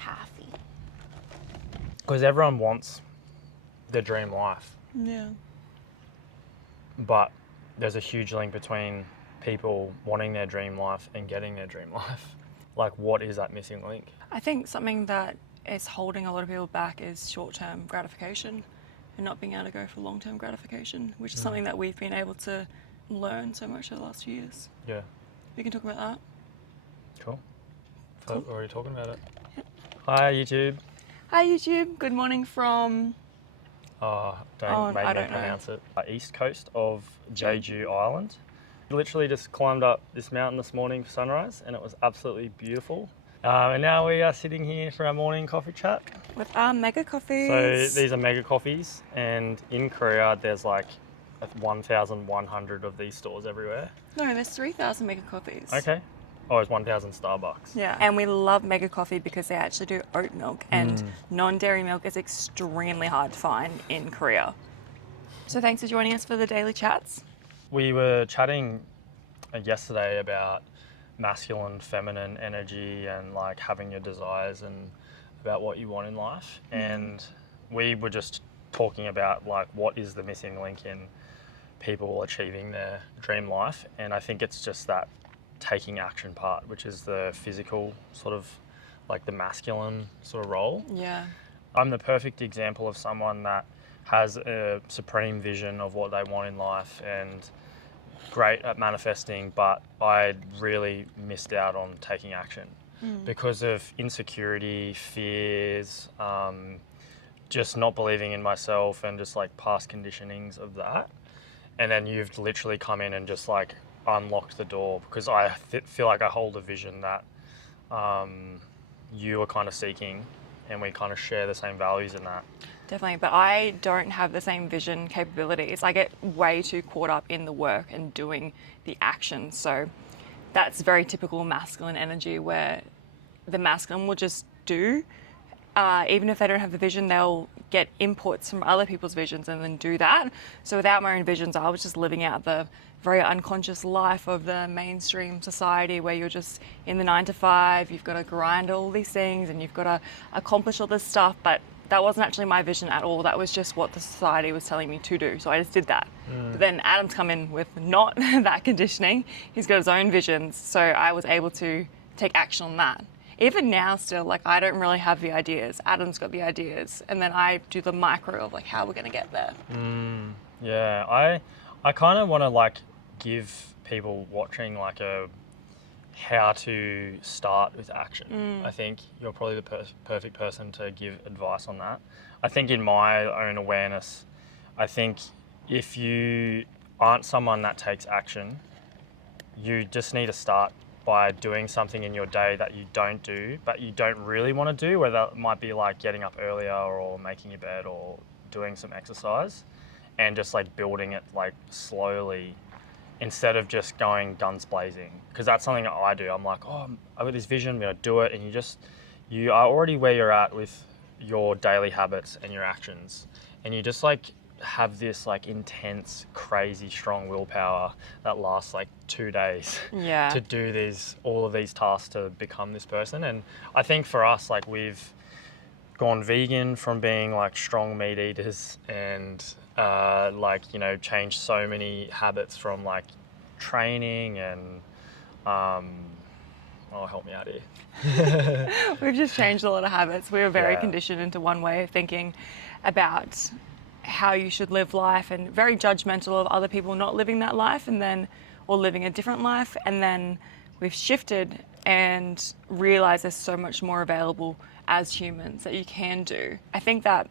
happy. Because everyone wants the dream life. Yeah. But there's a huge link between people wanting their dream life and getting their dream life. Like, what is that missing link? I think something that is holding a lot of people back is short-term gratification and not being able to go for long-term gratification, which is something that we've been able to learn so much over the last few years. Yeah. We can talk about that. Cool. Cool. We're already talking about it. Yep. Hi, YouTube. Hi YouTube, good morning from... Don't make I me don't know. pronounce it. East coast of Jeju Island. Literally just climbed up this mountain this morning for sunrise and it was absolutely beautiful. And now we are sitting here for our morning coffee chat. With our mega So coffees. these are mega coffees, and in Korea there's like 1,100 of these stores everywhere. No, there's 3,000 mega coffees. Okay. Oh, it's 1,000 Starbucks. Yeah, and we love mega coffee because they actually do oat milk, and non-dairy milk is extremely hard to find in Korea. So thanks for joining us for the daily chats. We were chatting yesterday about masculine, feminine energy and like having your desires and about what you want in life. And we were just talking about like what is the missing link in people achieving their dream life. And I think it's just that taking action part, which is the physical sort of like the masculine sort of role. Yeah. I'm the perfect example of someone that has a supreme vision of what they want in life and great at manifesting, but I really missed out on taking action because of insecurity, fears, just not believing in myself and just like past conditionings of that. And then you've literally come in and just like unlocked the door because I feel like I hold a vision that you are kind of seeking and we kind of share the same values in that. Definitely, but I don't have the same vision capabilities. I get way too caught up in the work and doing the action. So that's very typical masculine energy where the masculine will just do. Even if they don't have the vision, they'll get inputs from other people's visions and then do that. So without my own visions, I was just living out the very unconscious life of the mainstream society where you're just in the 9 to 5, you've got to grind all these things and you've got to accomplish all this stuff, but that wasn't actually my vision at all. That was just what the society was telling me to do. So I just did that. But then Adam's come in with not that conditioning. He's got his own visions. So I was able to take action on that. Even now still, like I don't really have the ideas. Adam's got the ideas. And then I do the micro of like how we're going to get there. Yeah, I kind of want to like give people watching like a how to start with action. I think you're probably the perfect person to give advice on that. I think in my own awareness, I think if you aren't someone that takes action, you just need to start by doing something in your day that you don't do, but you don't really want to do, whether it might be like getting up earlier or making your bed or doing some exercise and just like building it like slowly instead of just going guns blazing. Because that's something that I do. I'm like, oh, I've got this vision, I'm going to do it. And you are already where you're at with your daily habits and your actions. And you just like have this like intense, crazy, strong willpower that lasts like 2 days to do all of these tasks to become this person. And I think for us, like we've gone vegan from being like strong meat eaters and like, you know, changed so many habits from like training and help me out here. We've just changed a lot of habits. We were very conditioned into one way of thinking about how you should live life and very judgmental of other people not living that life or living a different life. And then we've shifted and realized there's so much more available as humans that you can do. I think that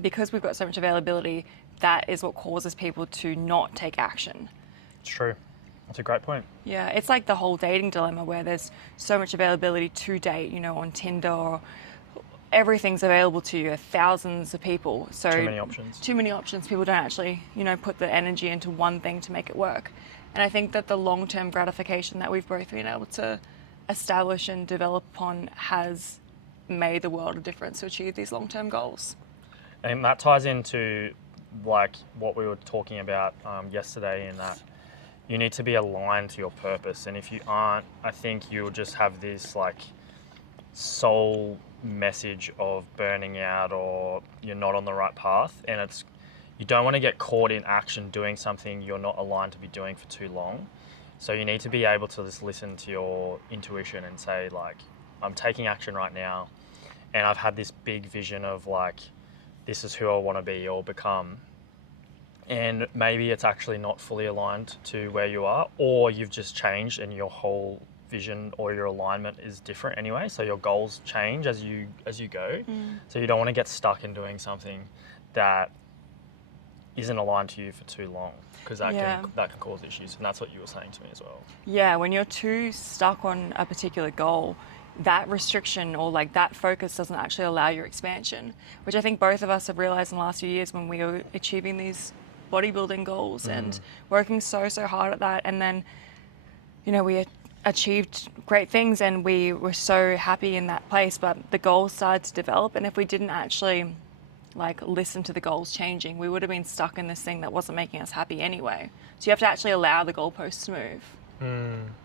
because we've got so much availability, that is what causes people to not take action. It's true. That's a great point. Yeah, it's like the whole dating dilemma where there's so much availability to date, you know, on Tinder or everything's available to you, thousands of people. So too many options. Too many options. People don't actually, you know, put the energy into one thing to make it work. And I think that the long-term gratification that we've both been able to establish and develop upon has made the world a difference to achieve these long-term goals. And that ties into like what we were talking about yesterday in that you need to be aligned to your purpose. And if you aren't, I think you'll just have this like sole message of burning out or you're not on the right path, and you don't want to get caught in action doing something you're not aligned to be doing for too long. So you need to be able to just listen to your intuition and say, like, I'm taking action right now, and I've had this big vision of, like, this is who I want to be or become. And maybe it's actually not fully aligned to where you are, or you've just changed and your whole vision or your alignment is different anyway. So your goals change as you go. So you don't want to get stuck in doing something that isn't aligned to you for too long, because that can cause issues. And that's what you were saying to me as well. Yeah, when you're too stuck on a particular goal, that restriction or like that focus doesn't actually allow your expansion, which I think both of us have realized in the last few years when we were achieving these bodybuilding goals and working so hard at that. And then, you know, we achieved great things and we were so happy in that place, but the goals started to develop. And if we didn't actually like listen to the goals changing, we would have been stuck in this thing that wasn't making us happy anyway. So you have to actually allow the goalposts to move.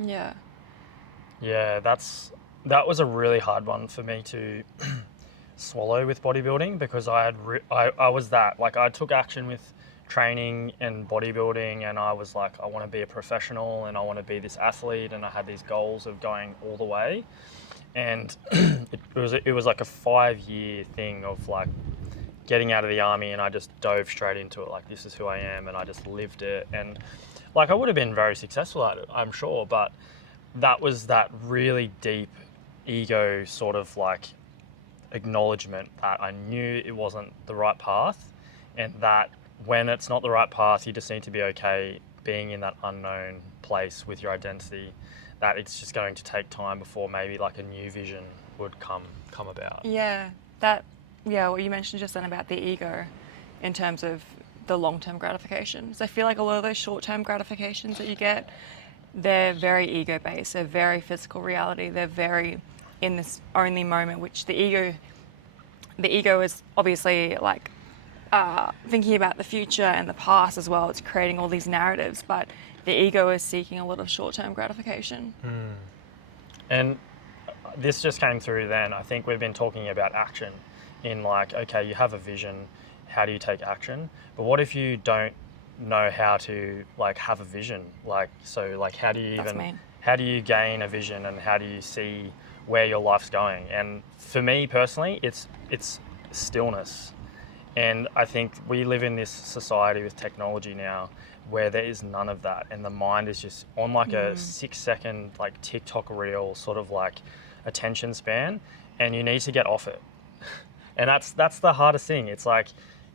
Yeah, that was a really hard one for me to swallow with bodybuilding, because I was that, like, I took action with training and bodybuilding, and I was like, I want to be a professional and I want to be this athlete, and I had these goals of going all the way. And it was like a 5-year thing of like getting out of the army, and I just dove straight into it, like, this is who I am, and I just lived it. And like, I would have been very successful at it, I'm sure, but that was that really deep ego sort of like acknowledgement that I knew it wasn't the right path, and that when it's not the right path, you just need to be okay being in that unknown place with your identity, that it's just going to take time before maybe like a new vision would come about. What you mentioned just then about the ego in terms of the long-term gratification. So I feel like a lot of those short-term gratifications that you get, they're very ego-based, they're very physical reality, they're very in this only moment, which the ego is obviously like thinking about the future and the past as well. It's creating all these narratives, but the ego is seeking a lot of short-term gratification. And this just came through then. I think we've been talking about action in like, okay, you have a vision, how do you take action? But what if you don't know how to like have a vision? Like, so like, how do you gain a vision, and how do you see where your life's going? And for me personally, it's stillness. And I think we live in this society with technology now where there is none of that, and the mind is just on like a 6-second like TikTok reel sort of like attention span, and you need to get off it. And that's the hardest thing. It's like,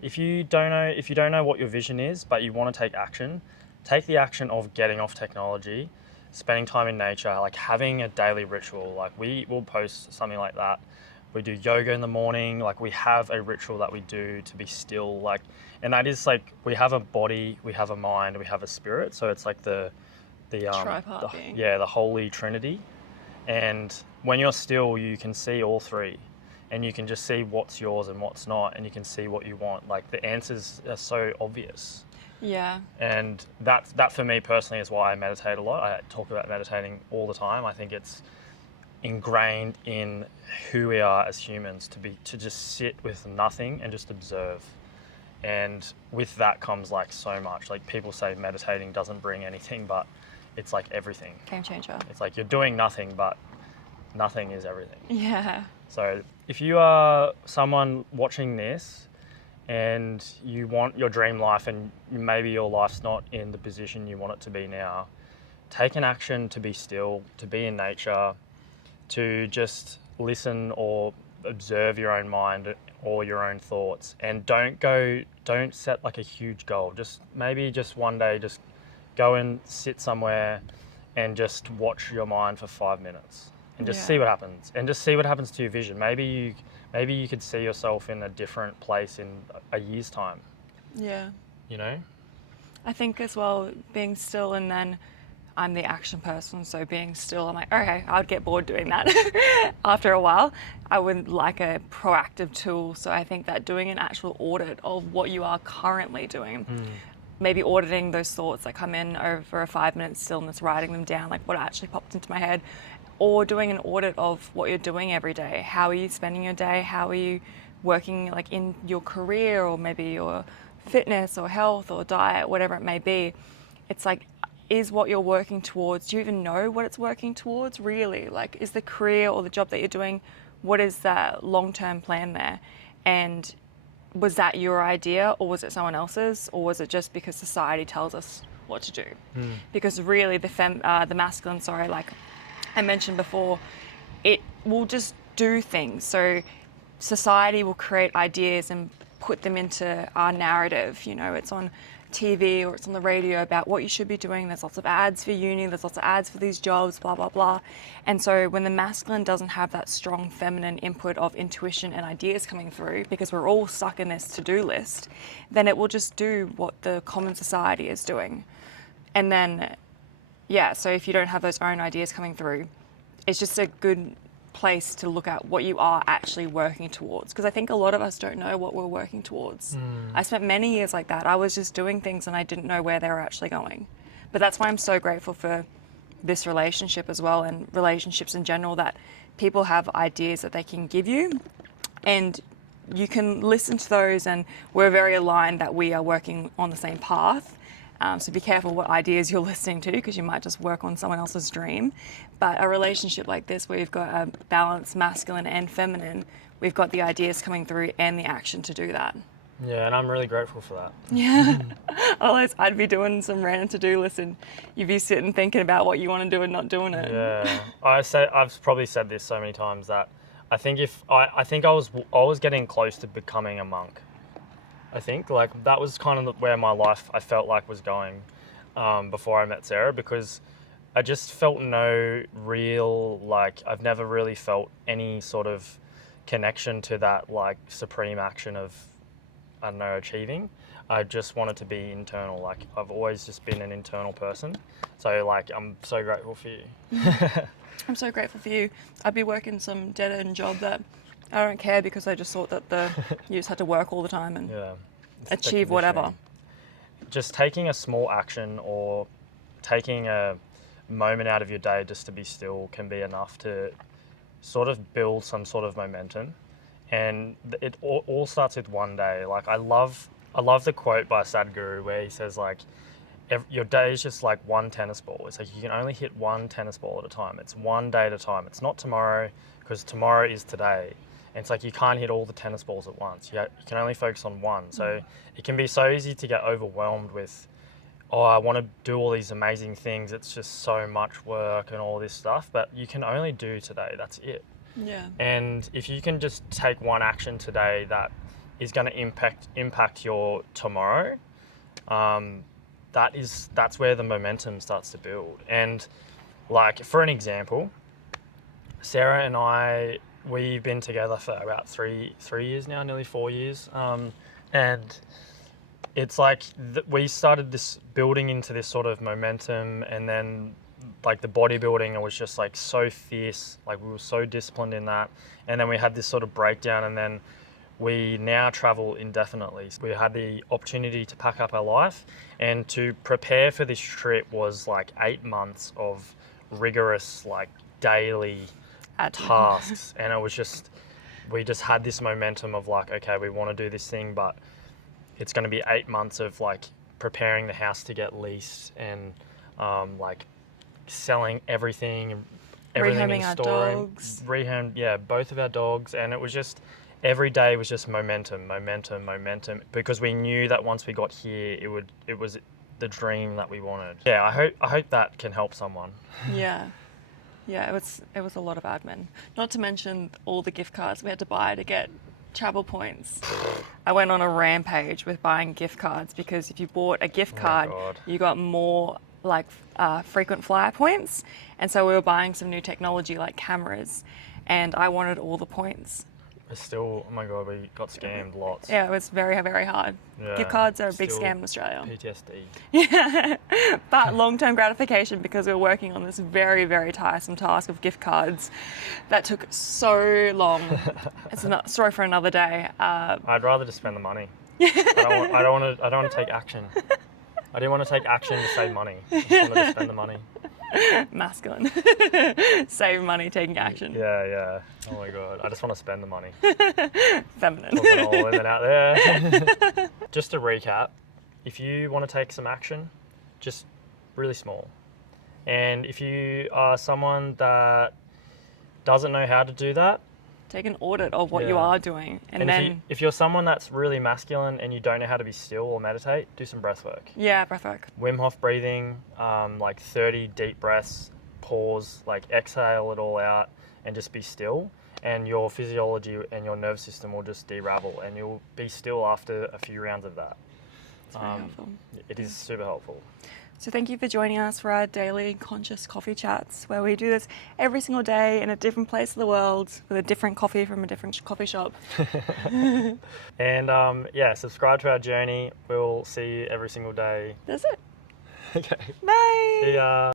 if you don't know what your vision is, but you want to take action, take the action of getting off technology, spending time in nature, like having a daily ritual. Like, we will post something like that. We do yoga in the morning. Like, we have a ritual that we do to be still, like, and that is like, we have a body, we have a mind, we have a spirit. So it's like the tripart being. Yeah, the Holy Trinity. And when you're still, you can see all three, and you can just see what's yours and what's not, and you can see what you want. Like, the answers are so obvious. Yeah. And that for me personally is why I meditate a lot. I talk about meditating all the time. I think it's ingrained in who we are as humans, to just sit with nothing and just observe. And with that comes like so much. Like, people say meditating doesn't bring anything, but it's like everything. Game changer. It's like you're doing nothing, but nothing is everything. Yeah. So if you are someone watching this and you want your dream life, and maybe your life's not in the position you want it to be now, take an action to be still, to be in nature, to just listen or observe your own mind or your own thoughts. And don't set like a huge goal. Just maybe just one day, just go and sit somewhere and just watch your mind for 5 minutes and just see what happens, and just see what happens to your vision. Maybe you could see yourself in a different place in a year's time. Yeah. You know? I think as well, being still, and then I'm the action person, so being still, I'm like, okay, I'd get bored doing that after a while. I would like a proactive tool. So I think that doing an actual audit of what you are currently doing, maybe auditing those thoughts that come in over a 5-minute stillness, writing them down, like what actually popped into my head, or doing an audit of what you're doing every day. How are you spending your day? How are you working like in your career, or maybe your fitness or health or diet, whatever it may be? It's like, is what you're working towards, do you even know what it's working towards really? Like, is the career or the job that you're doing, what is that long-term plan there? And was that your idea, or was it someone else's, or was it just because society tells us what to do? Because really the masculine, like I mentioned before, it will just do things. So society will create ideas and put them into our narrative. You know, it's on TV or it's on the radio about what you should be doing. There's lots of ads for uni, there's lots of ads for these jobs, blah, blah, blah. And so when the masculine doesn't have that strong feminine input of intuition and ideas coming through, because we're all stuck in this to-do list, then it will just do what the common society is doing. And then, yeah, so if you don't have those own ideas coming through, it's just a good place to look at what you are actually working towards, because I think a lot of us don't know what we're working towards. I spent many years like that. I was just doing things and I didn't know where they were actually going. But that's why I'm so grateful for this relationship as well, and relationships in general, that people have ideas that they can give you and you can listen to those, and we're very aligned that we are working on the same path. So be careful what ideas you're listening to, because you might just work on someone else's dream. But a relationship like this, where you've got a balanced masculine and feminine, we've got the ideas coming through and the action to do that. Yeah, and I'm really grateful for that. Yeah. Otherwise, I'd be doing some random to-do list and you'd be sitting thinking about what you want to do and not doing it. Yeah, I've probably said this so many times that I think I was getting close to becoming a monk. I think like that was kind of where my life I felt like was going before I met Ssarah, because I just felt no real, like I've never really felt any sort of connection to that like supreme action of, I don't know, achieving. I just wanted to be internal. Like I've always just been an internal person. So like I'm so grateful for you. I'm so grateful for you. I'd be working some dead-end job that I don't care, because I just thought that you just had to work all the time and achieve whatever. Just taking a small action or taking a moment out of your day just to be still can be enough to sort of build some sort of momentum. And it all starts with one day. Like I love the quote by Sadhguru where he says like, your day is just like one tennis ball. It's like you can only hit one tennis ball at a time. It's one day at a time. It's not tomorrow, because tomorrow is today. And it's like you can't hit all the tennis balls at once. You can only focus on one. So it can be so easy to get overwhelmed with, oh, I want to do all these amazing things. It's just so much work and all this stuff. But you can only do today. That's it. Yeah. And if you can just take one action today that is going to impact your tomorrow, that's where the momentum starts to build. And like for an example, Ssarah and I, we've been together for about three years now, nearly 4 years. And it's like we started this building into this sort of momentum, and then like the bodybuilding was just like so fierce, like we were so disciplined in that. And then we had this sort of breakdown, and then we now travel indefinitely. We had the opportunity to pack up our life, and to prepare for this trip was like 8 months of rigorous, like daily tasks. And it was just, we just had this momentum of like, okay, we want to do this thing, but it's going to be 8 months of like preparing the house to get leased, and like selling everything in the store, both of our dogs. And it was just, every day was just momentum, because we knew that once we got here, it was the dream that we wanted. Yeah, I hope that can help someone. Yeah, it was a lot of admin. Not to mention all the gift cards we had to buy to get travel points. I went on a rampage with buying gift cards, because if you bought a gift card, you got more like frequent flyer points. And so we were buying some new technology like cameras, and I wanted all the points. It's still, oh my God, we got scammed lots. Yeah, it was very, very hard. Yeah, gift cards are a big scam in Australia. PTSD. Yeah, but long-term gratification, because we were working on this very, very tiresome task of gift cards that took so long. It's a story for another day. I'd rather just spend the money. I don't want to take action. I didn't want to take action to save money. I just wanted to spend the money. Masculine. Save money, taking action. Yeah. Oh my god, I just want to spend the money. Feminine. Talking to all women out there. Just to recap, if you want to take some action, just really small. And if you are someone that doesn't know how to do that, Take an audit of what you are doing. And then... if you're someone that's really masculine and you don't know how to be still or meditate, do some breath work. Yeah, breathwork. Wim Hof breathing, like 30 deep breaths, pause, like exhale it all out and just be still. And your physiology and your nervous system will just de-ravel and you'll be still after a few rounds of that. It's very helpful. It is super helpful. So thank you for joining us for our daily conscious coffee chats, where we do this every single day in a different place of the world with a different coffee from a different coffee shop. And subscribe to our journey. We'll see you every single day. That's it. Okay. Bye. See ya.